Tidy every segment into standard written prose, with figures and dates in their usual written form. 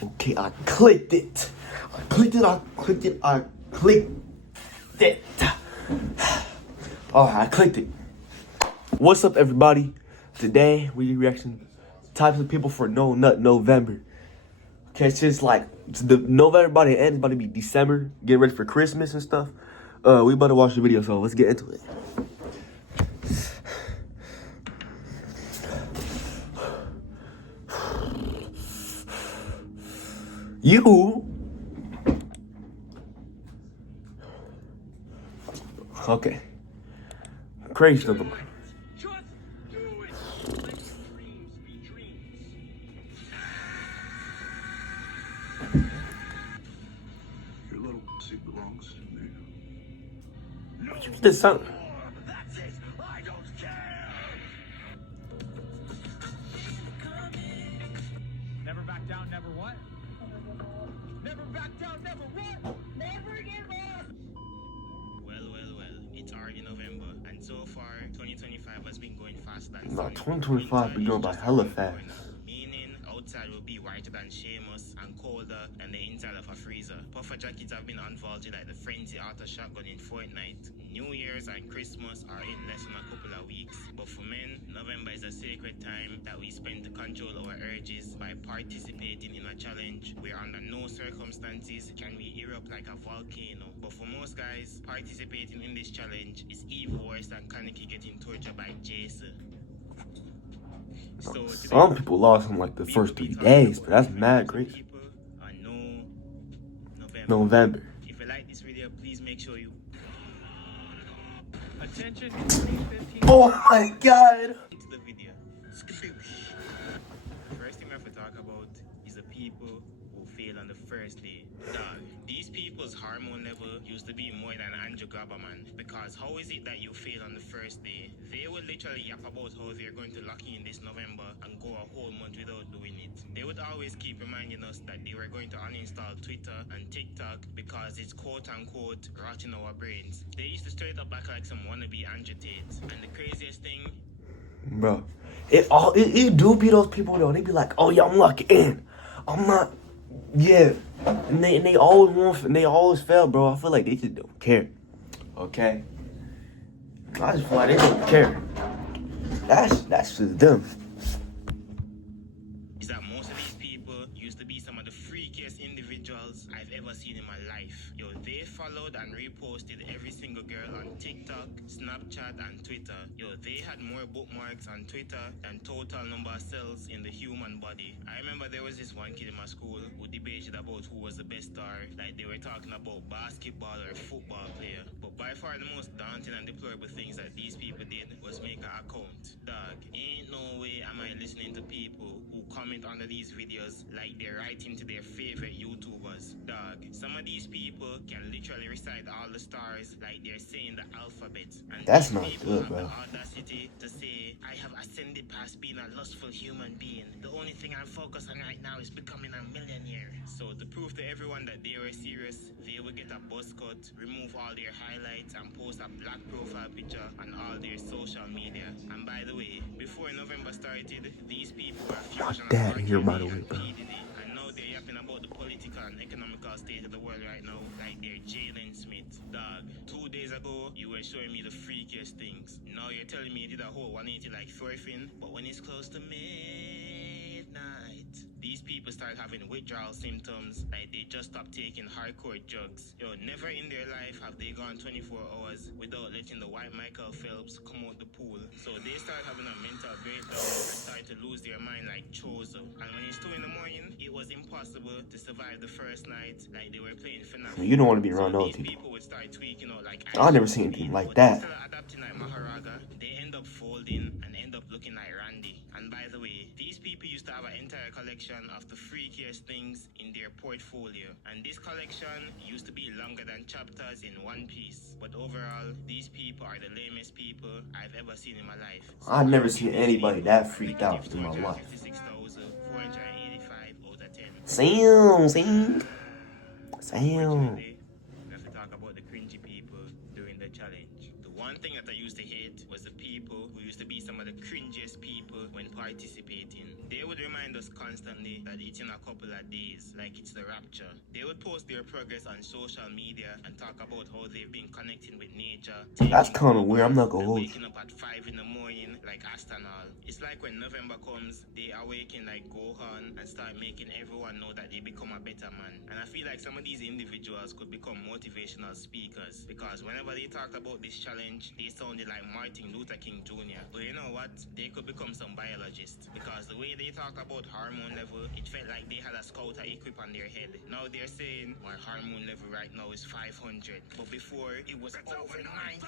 Okay, I clicked it. I clicked it. Alright, I clicked it. What's up, everybody? Today, we reaction types of people for No Nut November. Okay, it's just like, the November about to end, it's about to be December, getting ready for Christmas and stuff. We about to watch the video, so let's get into it. You. Okay. Crazy stuff. Just do it. Let your dreams be dreams. Your little seat belongs to me. No You get this sound. more. That's it. I don't care. Never back down, never what? Never back down, never what? Never give up. Well, it's already November, and so far, 2025 has been going faster than Nah, sunny. 2025 been going by hella fast. Meaning, outside will be whiter than Seamus and colder than the inside of a freezer. Puffer jackets have been unvaulted like the frenzy auto shotgun in Fortnite. New Year's and Christmas are in less than a couple of weeks. But for men, November is a sacred time that we spend to control our urges by participating in a challenge where under no circumstances can we erupt like a volcano. But for most guys, participating in this challenge is even worse than Kaneki getting tortured by Jason. So today, Some people lost in like the first 3 days, but that's mad crazy. people are no November. November. If you like this video, please make sure you Attention, 2015. Oh my god. into the video. Skadoosh. First thing we have to talk about is the people who fail on the first day. Dog, these people's hormone level used to be more than Andrew Gabberman, because how is it that you fail on the first day? They would literally yap about how they're going to lock in this November and go a whole month without doing it. They would always keep reminding us that they were going to uninstall Twitter and TikTok because it's quote-unquote rotting our brains. They used to straight up back like some wannabe Andrew Tate. And the craziest thing, Bro, it do be those people though. They be like, oh yeah, I'm locking in. I'm not. Yeah, and they always want, and they always fail, bro. I feel like they just don't care. Okay, I just feel like they don't care. That's just them. is that most of these people used to be some of the freakiest individuals I've ever seen in my life. Yo, they followed and reposted every single girl on TikTok, Snapchat, and Twitter. Yo, they had more bookmarks on Twitter than total number of cells in the human body. I remember there was this one kid in my school who debated about who was the best star. Like they were talking about basketball or football player. But by far the most daunting and deplorable things that these people did was make an account. Dog, ain't no way am I listening to people who comment under these videos like they're writing to their favorite YouTubers. Dog, some of these people can literally recite all the stars like they're saying the alphabet. And That's these not people good, have bro. the audacity to say, I have ascended past being a lustful human being. The only thing I'm focused on right now is becoming a millionaire. So to prove to everyone that they were serious, they would get a buzz cut, remove all their highlights, and post a black profile picture on all their social media. And by the way, before November started, these people were fusion dad here, by the way, and bro. P. Diddy, and now they're yapping about the political and economical state of the world right now, like they're Jalen Smith. Dog, 2 days ago, you were showing me the freakiest things. Now you're telling me you did a whole 180 like Thorfinn, but when it's close to midnight, these people start having withdrawal symptoms, like they just stopped taking hardcore drugs. Yo, never in their life have they gone 24 hours without letting the white Michael Phelps come out the pool. So they start having a mental breakdown and start to lose their mind like Chozo. And when it's 2 in the morning, it was impossible to survive the first night, like they were playing FNAF. You don't want to be around So those these people. people would start tweaking out like I never seen anything like but that. instead of adapting like Maharaga, they end up folding and end up looking like Randy. And by the way, these people used to have an entire collection of the freakiest things in their portfolio. And this collection used to be longer than chapters in One Piece. But overall, these people are the lamest people I've ever seen in my life. So I've never seen anybody that freaked out in my life. 455 out of 10. Sam. Unfortunately, we have to talk about the cringy people during the challenge. The one thing that I used to hate was the people who used to be some of the cringiest people when participating. They would remind us constantly that it's in a couple of days, like it's the rapture. They would post their progress on social media and talk about how they've been connecting with nature. That's kind of weird. I'm not gonna hold you. Waking up at 5 in the morning like Astanal. It's like when November comes, they awaken like Gohan and start making everyone know that they become a better man. And I feel like some of these individuals could become motivational speakers because whenever they talked about this challenge, they sounded like Martin Luther King Jr. But you know what? They could become some biologists because the way they talk about hormone level, it felt like they had a scouter equip on their head. Now they're saying my hormone level right now is 500, but before it was over 9,000.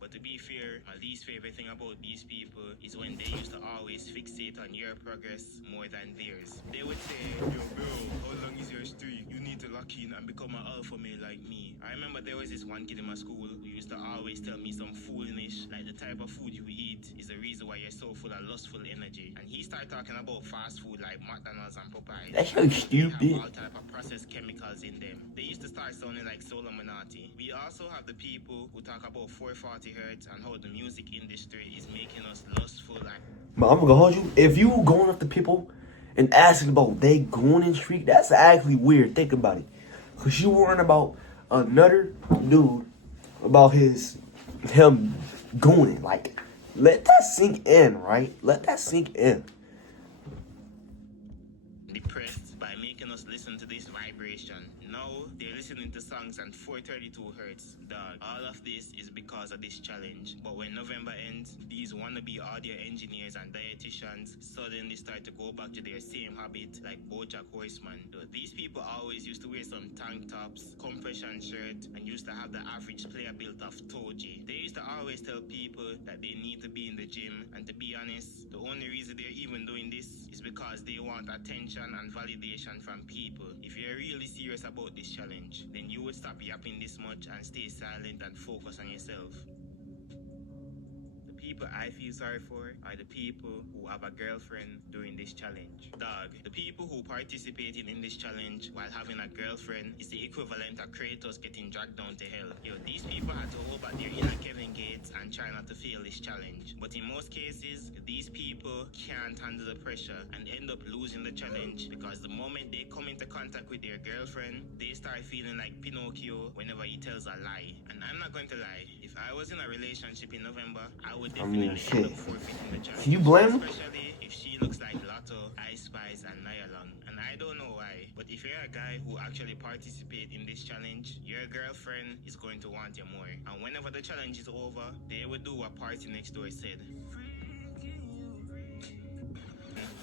But to be fair, my least favorite thing about these people is when they used to always fixate on your progress more than theirs. They would say, yo bro, how long is your streak? You need to lock in and become an alpha male like me. I remember there was this one kid in my school who used to always tell me some foolish, like the type of food you eat is the reason why you're so full of lustful energy. And he started talking about fast food like McDonald's and Popeyes. That's so stupid. They have all type of processed chemicals in them. They used to start sounding like Solomonati. We also have the people who talk about 440 hertz and how the music industry is making us lustful. But I'm gonna hold you. If you going up to people and asking about they going in street, that's actually weird. Think about it. Cause you worrying about another dude about him going. Like, let that sink in, right? Let that sink in. Depressed by making us listen to this vibration. Now they're listening to songs at 432 hertz. Dog, all of this is because of this challenge. But when November ends, these wannabe audio engineers and dietitians suddenly start to go back to their same habit like BoJack Horseman. Though these people always used to wear some tank tops, compression shirt, and used to have the average player built of Toji. They used to always tell people that they need to be in the gym, and to be honest, the only reason they're even doing this is because they want attention and validation from people. If you're really serious about this challenge, then you would stop yapping this much and stay silent and focus on yourself. The people I feel sorry for are the people who have a girlfriend during this challenge. Dog, the people who participated in this challenge while having a girlfriend is the equivalent of Kratos getting dragged down to hell. Yo, these people had to hold back their inner Kevin Gates and try not to fail this challenge. But in most cases, these people can't handle the pressure and end up losing the challenge because the moment they come into contact with their girlfriend, they start feeling like Pinocchio whenever he tells a lie. And I'm not going to lie, if I was in a relationship in November, I would definitely end up forfeiting the challenge. Can you blame him? Especially if she looks like Lotto, Ice Spice, and Nyalon. And I don't know why, but if you're a guy who actually participate in this challenge, your girlfriend is going to want you more. And whenever the challenge is over, they will do what Party Next Door said.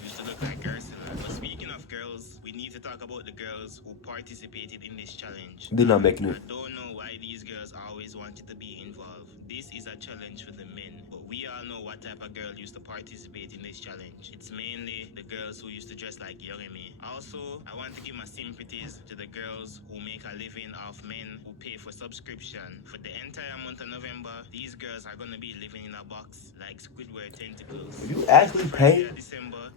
Used to look like Ursula. But speaking of girls, we need to talk about the girls who participated in this challenge. They're not making it. I don't know why these girls always wanted to be involved. This is a challenge for the men, but we all know what type of girl used to participate in this challenge. It's mainly the girls who used to dress like Young and Me. Also, I want to give my sympathies to the girls who make a living off men who pay for subscription. For the entire month of November, these girls are gonna be living in a box like Squidward tentacles. If you actually pay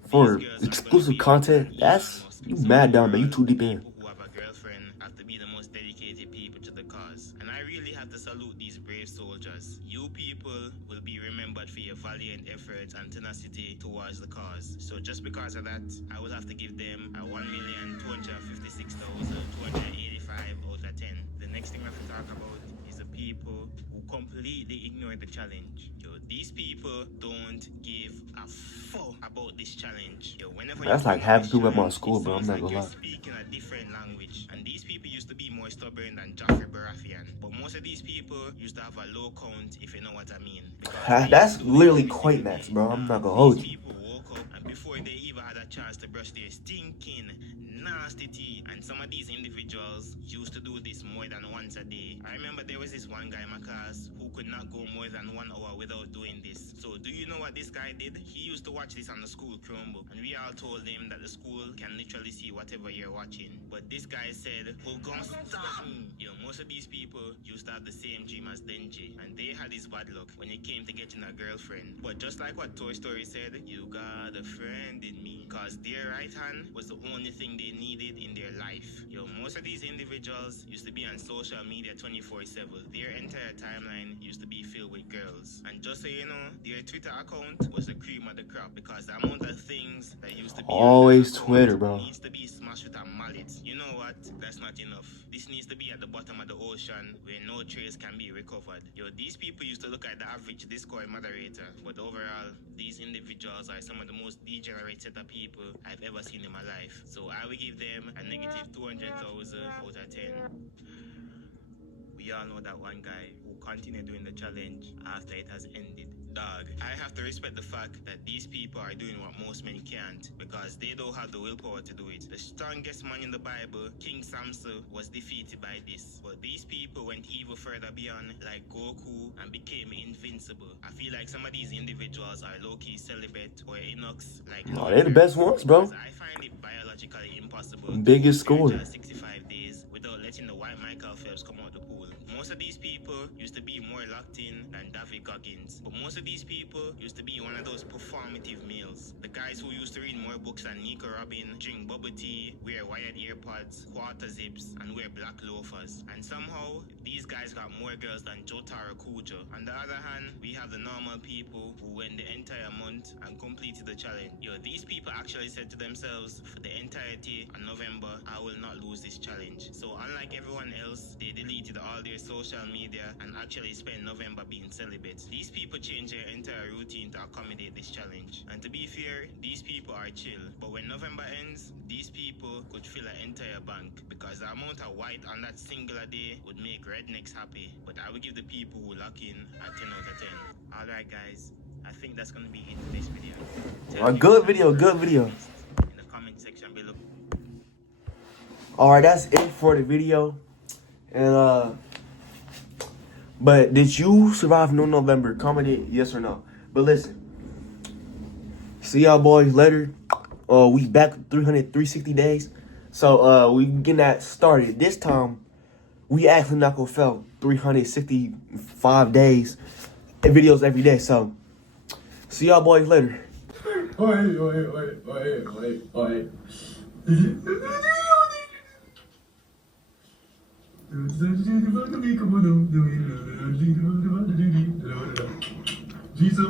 for exclusive content, that's you mad down there. You too deep in. People who have a girlfriend have to be the most dedicated people to the cause. And I really have to salute these brave soldiers. You people will be remembered for your valiant efforts and tenacity towards the cause. So just because of that, I will have to give them a 1,256,285 out of 10. The next thing I have to talk about is the people who completely ignore the challenge. Yo, these people don't give a fuck about this challenge. Yo, whenever That's like half the people at my school, bro. I'm not gonna lie. Speaking a different language, and these people used to be more stubborn than Joffrey Baratheon. But most of these people used to have a low count, if you know what I mean. That's literally quaintness, bro. I'm not gonna hold you. People woke up, and before they even had a chance to brush their stinking, nasty teeth, and some of these individuals used to do this more than once a day. I remember there was this one guy in my class who could not go more than 1 hour without doing this. So do you know what this guy did? He used to watch this on the school Chromebook, and we all told him that the school can literally see whatever you're watching. But this guy said, "Who gonna stop me?" You know, most of these people used to have the same dream as Denji, and they had his bad luck when it came to getting a girlfriend. But just like what Toy Story said, you got a friend in me, cause their right hand was the only thing they needed in their life. Yo, most of these individuals used to be on social media 24/7. Their entire timeline used to be filled with girls. And just so you know, their Twitter account was the cream of the crop, because the amount of things that used to be Always on that account Twitter, bro. needs to be smashed with a mallet. You know what? That's not enough. This needs to be at the bottom of the ocean where no trace can be recovered. Yo, these people used to look at the average Discord moderator, but overall, these individuals are some of the most degenerate set of people I've ever seen in my life. So I will give them a negative 200,000 out of 10. We all know that one guy who continued doing the challenge after it has ended. Dog, I have to respect the fact that these people are doing what most men can't, because they don't have the willpower to do it. The strongest man in the Bible, King Samson, was defeated by this. But these people went even further beyond, like Goku, and became invincible. I feel like some of these individuals are low-key celibate or Enochs, like No, they're the best ones, bro. I find it biologically impossible Biggest to go score. 65 days without letting the white Michael Phelps come out the pool. Most of these people used to be more locked in than David Goggins. But most of these people used to be one of those performative males. The guys who used to read more books than Nico Robin, drink bubble tea, wear wired earpods, quarter zips, and wear black loafers. And somehow, these guys got more girls than Jotaro Kujo. On the other hand, we have the normal people who went the entire month and completed the challenge. Yo, these people actually said to themselves, for the entirety of November, I will not lose this challenge. So unlike everyone else, they deleted all their social media and actually spent November being celibate. These people changed their entire routine to accommodate this challenge. And to be fair, these people are chill. But when November ends, these people could fill an entire bank, because the amount of white on that singular day would make rednecks happy. But I will give the people who lock in a 10 out of 10. Alright guys, I think that's gonna be it for this video. A good video, good video. In the comment section below. Alright, that's it for the video. And but did you survive no November? Comment it yes or no. But listen, see y'all boys later. We back 360 days. So we getting that started. This time we actually not gonna fail 365 days and videos every day. So see y'all boys later. Jesus,